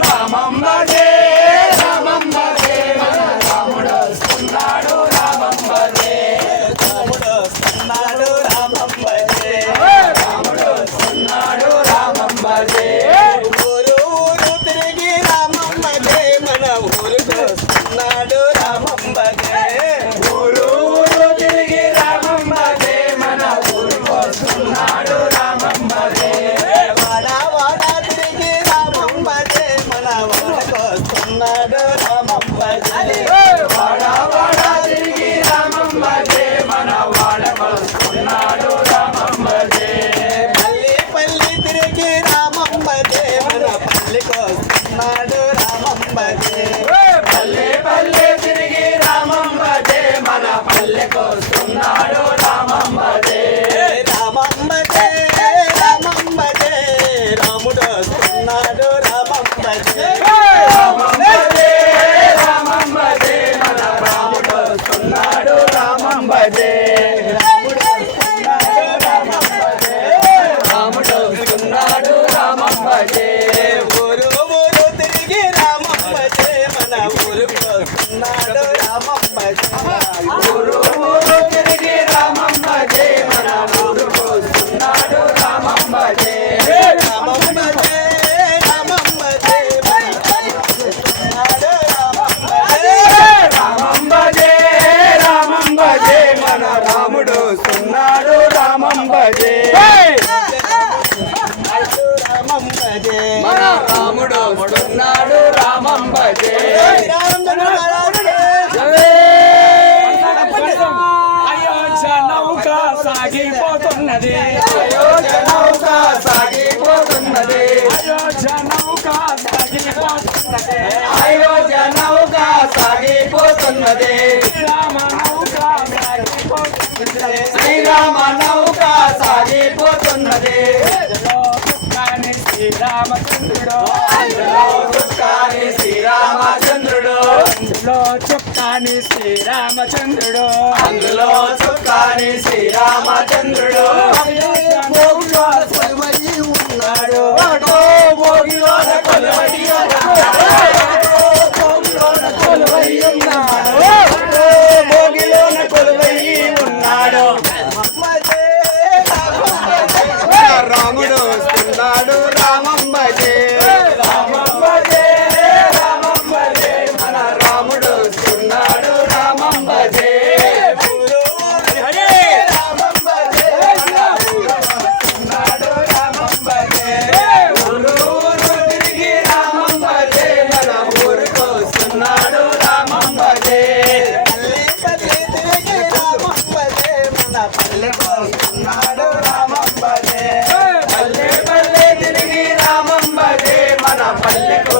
రామం రాజే మన రాముడు సున్నాడు రామం భజే. మన రాముడు సున్నాడు రామం భజే. సాగిపోతున్నది అయోధ్య నౌక సాగిపోతున్నది అయోధ్య నౌక సాగిపోతున్నది అయోధ్య నౌక సాగిపోతున్నది శ్రీరామ నౌక సాగిపోతున్నది శ్రీరామచంద్రుడు. శ్రీరామచంద్రుడు. అందులో చుక్కాని శ్రీరామచంద్రుడు. అందులో చుక్కాని శ్రీరామచంద్రుడు. పల్లెకు